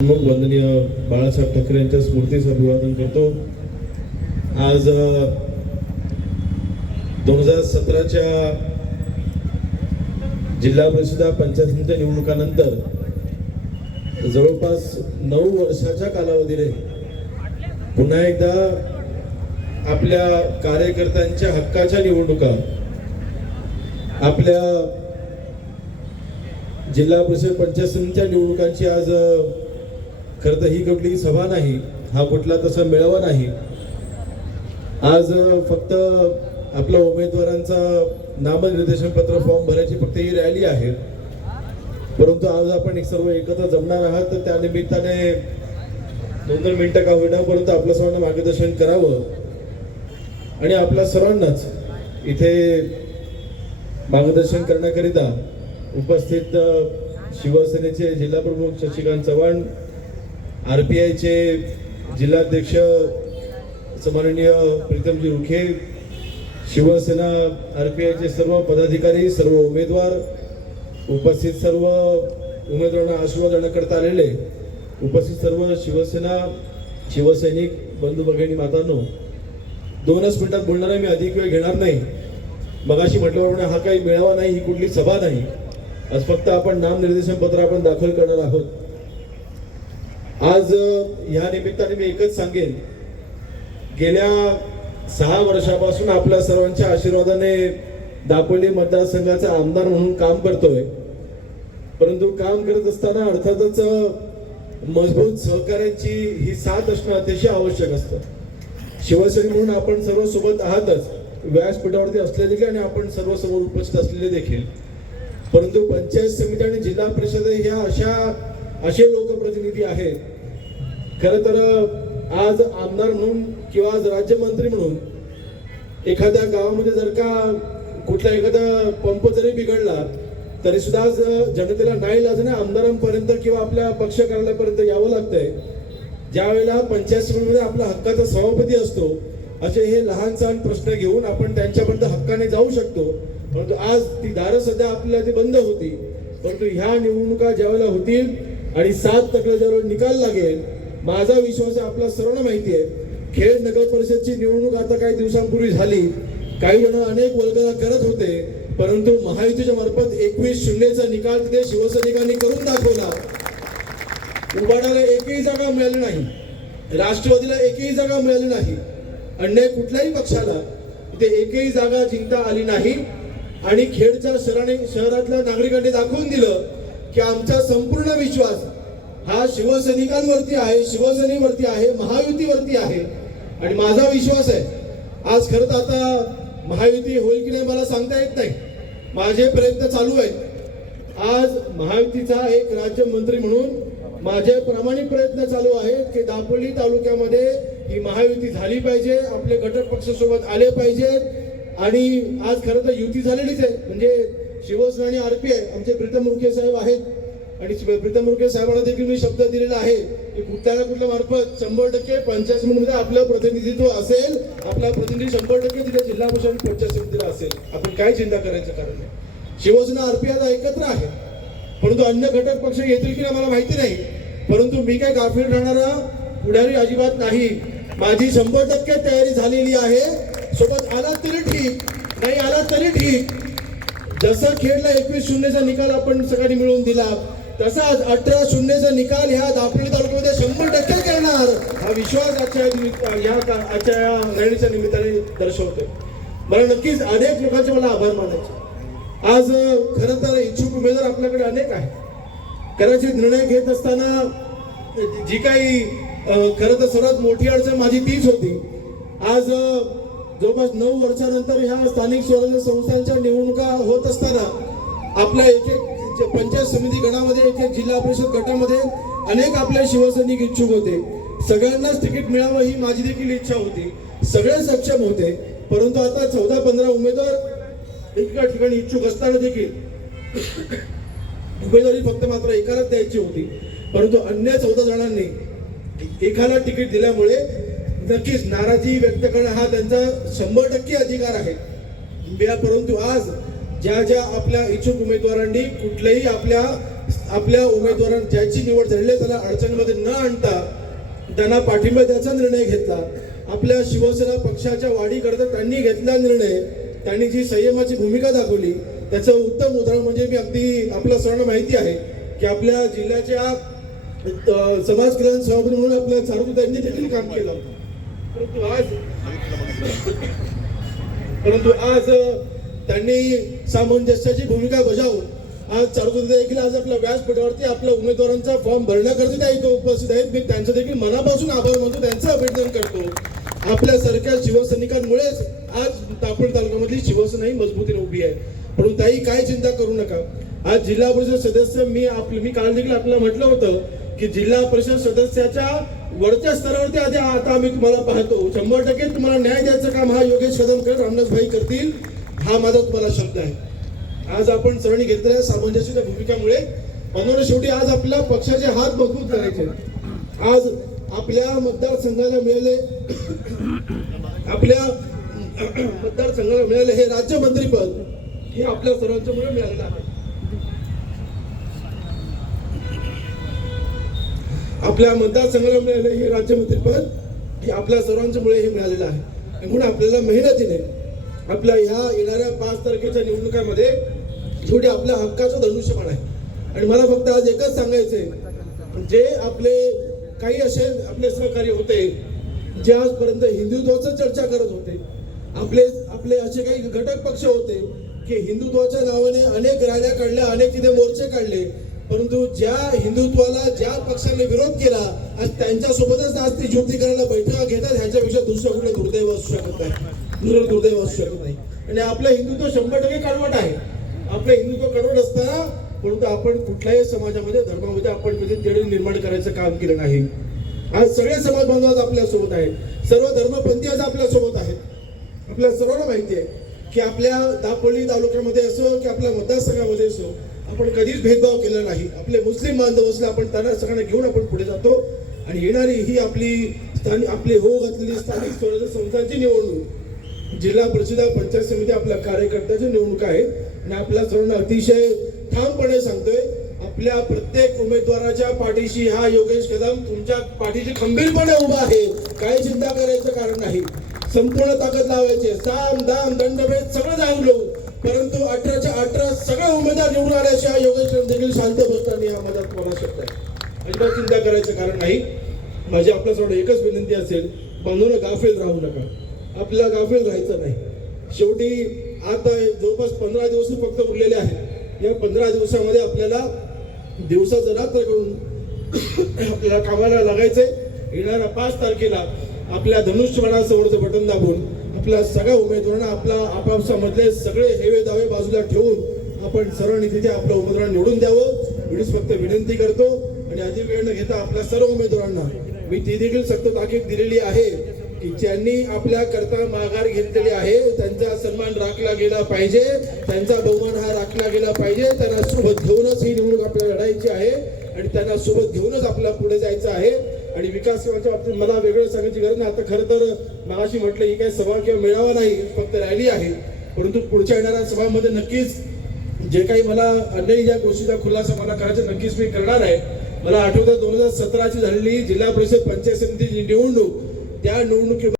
वंदनीय बाळासाहेब ठाकरे यांच्या स्मृतीस अभिवादन करतो। आज 2017च्या जिल्हा परिषद पंचायत समिती निवडणुकानंतर जवळपास 9 वर्षाच्या कालावधीने पुन्हा एकदा आपल्या कार्यकर्त्यांच्या हक्काच्या निवडणुका आपल्या जिल्हा परिषद पंचायत समितीच्या निवडणुकांची आज खरं तर ही कुठली सभा नाही, हा कुठला तसा मेळावा नाही। आज फक्त आपल्या उमेदवारांचा नामनिर्देशन पत्र फॉर्म भरायची फक्त ही रॅली आहे। परंतु आज आपण सर्व एकत्र जमणार आहात, तर त्या निमित्ताने 2 मिनिटं का होईना परंतु आपल्या सर्वांना मार्गदर्शन करावं आणि आपल्या सर्वांनाच इथे मार्गदर्शन करण्याकरिता उपस्थित शिवसेनेचे जिल्हा प्रमुख शशिकांत चव्हाण, आरपीआयचे जिल्हाध्यक्ष सन्माननीय प्रीतमजी रुखे, शिवसेना आरपीआयचे सर्व पदाधिकारी, सर्व उमेदवार, उपस्थित सर्व उमेदवारांना आशीर्वाद देण्याकरता आलेले उपस्थित सर्व शिवसैनिक बंधू भगिनी मातांनो, 2च मिनिटात बोलणार आहे, मी अधिक वेळ घेणार नाही। मगाशी म्हटल्याप्रमाणे हा काही मेळावा नाही, ही कुठली सभा नाही। आज फक्त आपण नामनिर्देशन पत्र आपण दाखल करणार आहोत। आज या निमित्ताने मी एकच सांगेन, गेल्या 6 वर्षापासून आपल्या सर्वांच्या आशीर्वादाने दापोली मतदारसंघाचा आमदार म्हणून काम करतोय। परंतु काम करत असताना अर्थातच मजबूत सहकार्यांची ही साथ असणं अतिशय आवश्यक असतं। शिवसैनिक म्हणून आपण सर्व सोबत आहातच, व्यासपीठावरती असलेले देखील आणि आपण सर्व समोर उपस्थित असलेले देखील। परंतु पंचायत समिती आणि जिल्हा परिषद ह्या असे लोकप्रतिनिधी आहेत, खरं तर आज आमदार म्हणून किंवा आज राज्यमंत्री म्हणून एखाद्या गावामध्ये जर का कुठला एखादा पंप जरी बिघडला तरी सुद्धा आज जनतेला नाईलाजाने आमदारांपर्यंत किंवा आपल्या पक्ष कार्यालयापर्यंत यावं लागतंय। ज्या वेळेला पंचायत समितीमध्ये आपला हक्काचा सभापती असतो, असे हे लहान सहान प्रश्न घेऊन आपण त्यांच्यापर्यंत हक्काने जाऊ शकतो। परंतु आज ती दारं सध्या आपल्याला ती बंद होती। परंतु ह्या निवडणुका ज्यावेळेला होतील आणि 7 टक्के ज्यावेळेला निकाल लागेल, माझा विश्वास आहे, आपल्या सर्वांना माहिती आहे, खेड नगर परिषदची निवडणूक आता काही दिवसांपूर्वी झाली। काही जण अनेक वल्गना करत होते, परंतु महायुतीच्या मार्फत 21-0चा निकाल तिथे शिवसैनिकांनी करून दाखवला। उबाडाला एकही जागा मिळाली नाही, राष्ट्रवादीला एकही जागा मिळाली नाही, अन्य कुठल्याही पक्षाला तिथे एकही जागा जिंकता आली नाही। आणि खेडच्या शहरातल्या नागरिकांनी दाखवून दिलं की आमचा संपूर्ण विश्वास हा शिवसैनिकांवरती आहे, शिवसेनेवरती आहे, महायुतीवरती आहे। आणि माझा विश्वास आहे, आज खरं तर आता महायुती होईल की नाही मला सांगता येत नाही, माझे प्रयत्न चालू आहेत। आज महायुतीचा एक राज्यमंत्री म्हणून माझे प्रामाणिक प्रयत्न चालू आहेत की दापोली तालुक्यामध्ये ही महायुती झाली पाहिजे, आपले घटक पक्ष सोबत आले पाहिजेत। आणि आज खरं तर युती झालेलीच आहे, म्हणजे शिवसेना आणि आरपीआय आमचे प्रीतम रुखे साहेब आहेत आणि प्रीतम रुखे साहेबांना देखील मी शब्द दिलेला आहे की कुठल्या मार्फत 100% पंचायत समितीमध्ये आपलं प्रतिनिधित्व असेल, आपला प्रतिनिधी 100% तिथे जिल्हा परिषद पंचायत समितीला असेल। आपण काय चिंता करायचं कारण नाही, शिवसेना आरपीआय एकत्र आहे, परंतु अन्य घटक पक्ष येतील की मला माहिती नाही। परंतु मी काय गाफील राहणारा पुढारी अजिबात नाही, माझी 100% तयारी झालेली आहे। सोबत आला तरी ठीक, नाही आला तरी ठीक। जसं खेडला 21-0चा निकाल आपण सगळ्यांनी मिळवून दिला, तसाच 18-0चा निकाल ह्या दापोली तालुक्यामध्ये 100% करणार, हा विश्वास आजच्या रॅलीच्या निमित्ताने दर्शवतोय। मला नक्कीच अनेक लोकांचे मला आभार मानायचे। आज खरं तर इच्छुक उमेदवार आपल्याकडे अनेक आहेत, कदाचित निर्णय घेत असताना जी काही खरं तर सर्वात मोठी अडचण माझी तीच होती। आज जवळपास 9 वर्षानंतर ह्या स्थानिक स्वराज्य संस्थांच्या निवडणुका होत असताना आपल्या एक पंचायत समिती गणामध्ये, एक जिल्हा परिषद गटामध्ये अनेक आपले शिवसैनिक इच्छुक होते। सगळ्यांनाच तिकीट मिळावं ही माझी देखील इच्छा होती, सगळे सक्षम होते। परंतु आता 14-15 उमेदवार एका ठिकाणी इच्छुक असताना देखील उमेदवारी फक्त मात्र एकालाच द्यायची होती, परंतु अन्य 14 जणांनी एकाला तिकीट दिल्यामुळे नक्कीच नाराजी व्यक्त करणं हा त्यांचा 100% अधिकार आहे। परंतु आज ज्या आपल्या इच्छुक उमेदवारांनी कुठलेही आपल्या आपल्या उमेदवारांना ज्याची निवड झालेली आहे त्याला अडचणीमध्ये न आणता त्यांना पाठिंबा द्यायचा निर्णय घेतला. आपल्या शिवसेना पक्षाच्या वाढीकरता त्यांनी घेतला निर्णय, त्यांनी जी संयमाची भूमिका दाखवली त्याचं उत्तम उदाहरण म्हणजे मी अगदी आपल्या सर्वांना माहिती आहे की आपल्या जिल्ह्याच्या समाज कल्याण सभापती म्हणून आपल्या चारुता त्यांनी देखील काम केलं. परंतु आज त्यांनी सामंजस्याची भूमिका बजावून आज चारुता देखील आज आपल्या व्यासपीठावरती आपल्या उमेदवारांचा फॉर्म भरण्याकरता त्या इथे उपस्थित आहेत. मी त्यांचं देखील मनापासून आभार मानतो, त्यांचं अभिनंदन करतो. आपल्यासारख्या शिवसैनिकांमुळेच आज दापोली तालुक्यामधली शिवसेना ही मजबूतीने उभी आहे. परंतु ताई काय चिंता करू नका. आज जिल्हा परिषद सदस्य मी काल देखील आपल्याला म्हटलं होतं की जिल्हा परिषद सदस्याच्या वरच्या स्तरावरती आधी आता आम्ही तुम्हाला पाहतो. 100% तुम्हाला न्याय द्यायचं काम हा योगेश कदमकर रामदास भाई करतील, हा माझा तुम्हाला शब्द आहे. आज आपण सर्वांनी घेतलेल्या सामंजस्याच्या भूमिकामुळे म्हणून शेवटी आज आपल्या पक्षाचे हात मजबूत करायचे. आज आपल्या मतदारसंघाला मिळाले हे राज्यमंत्रीपद हे आपल्या सर्वांच्यामुळे मिळालेलं आहे. आपल्या मतदारसंघाला मिळाले हे राज्यमंत्रीपद हे आपल्या सर्वांच्यामुळे हे मिळालेलं आहे. म्हणून आपल्याला मेहनतीने आपल्या ह्या येणाऱ्या 5 तारखेच्या निवडणुकामध्ये शेवटी आपल्या हक्काचं धनुष्यबाण आहे. आणि मला फक्त आज एकच सांगायचंय, जे आपले काही असे आपले सहकारी होते जे आजपर्यंत हिंदुत्वाचं चर्चा करत होते, आपले असे काही घटक पक्ष होते की हिंदुत्वाच्या नावाने अनेक रॅल्या काढल्या, अनेक तिथे मोर्चे काढले, परंतु ज्या हिंदुत्वाला ज्या पक्षाने विरोध केला आज त्यांच्यासोबतच आज ती ज्योती करायला बैठका घेतात, ह्याच्यापेक्षा दुसरं कुठलं दुर्दैव असू शकत नाही, दुर्दैव असू शकत नाही. आणि आपलं हिंदुत्व 100% कडवट आहे. आपलं हिंदुत्व कडवट असताना परंतु आपण कुठल्याही समाजामध्ये धर्मामध्ये आपण कधी तेढ निर्माण करायचं काम केलं नाही. आज सगळे समाज बांधव आपल्या सोबत आहेत, सर्व धर्मपंथी आज आपल्या सोबत आहेत. आपल्या सर्वांना माहिती आहे की आपल्या दापोली तालुक्यामध्ये असो की आपल्या मतदारसंघामध्ये असो आपण कधीच भेदभाव केला नाही. आपले मुस्लिम बांधव असले आपण त्यांना सगळ्यांना घेऊन आपण पुढे जातो. आणि येणारी ही आपली हो घातलेली स्थानिक स्वराज्य संस्थांची निवडणूक जिल्हा परिषद पंचायत समिती आपल्या कार्यकर्त्याची निवडणूक आहे. आणि आपल्या सर्वांना अतिशय ठामपणे सांगतोय, आपल्या प्रत्येक उमेदवाराच्या पाठीशी हा योगेश कदम तुमच्या पाठीशी खंबीरपणे उभा आहे. काही चिंता करायचं कारण नाही. संपूर्ण ताकद लावायची, साम दाम दंडभेद सगळं जाणलो, परंतु 18च्या 18 सगळे उमेदवार निवडून आल्याशिवाय योगेश कदम देखील शांत बसणार नाही, हा माझा तुम्हाला शब्द आहे. अजिबात चिंता करायचं कारण नाही. माझी आपल्या सर्व एकच विनंती असेल, बांधून गाफील राहू नका. आपल्याला गाफील राहायचं नाही. शेवटी आता जवळपास 15 दिवस फक्त उरलेले आहेत. या 15 दिवसामध्ये आपल्याला दिवसाचं रात्र करून आपल्याला कामाला लागायचंय. येणाऱ्या 5 तारखेला आपल्या धनुष्यबाणासमोरचं बटन दाबून आपल्या सगळ्या उमेदवारांना आपला आपापसामधले सगळे हेवे दावे बाजूला ठेवून आपण सर्वांनी तिथे आपल्या उमेदवारांना निवडून द्यावं एवढीच फक्त विनंती करतो. आणि अधिक वेळ न घेता आपल्या सर्व उमेदवारांना मी ती देखील सक्त ताकीद दिलेली आहे की ज्यांनी आपल्या करता माघार घेतलेली आहे त्यांचा सन्मान राखला गेला पाहिजे, त्यांचा बहुमान हा राखला गेला पाहिजे. त्यांना सोबत घेऊनच ही निवडणूक आपल्याला लढायची आहे आणि त्यांना सोबत घेऊनच आपल्याला पुढे जायचं आहे. आणि विकास कामाच्या बाबतीत मला वेगळं सांगायची गरज नाही. आता खरं तर मगाशी म्हटलं ही काही सभा किंवा मेळावा नाही, फक्त रॅली आहे. परंतु पुढच्या येणाऱ्या सभामध्ये नक्कीच जे काही मला अन्य ज्या गोष्टीचा खुलासा मला करायचा नक्कीच मी करणार आहे. मला आठवतं 2017ची झालेली जिल्हा परिषद पंचायत समितीची निवडणूक, त्या निवडणुकीमध्ये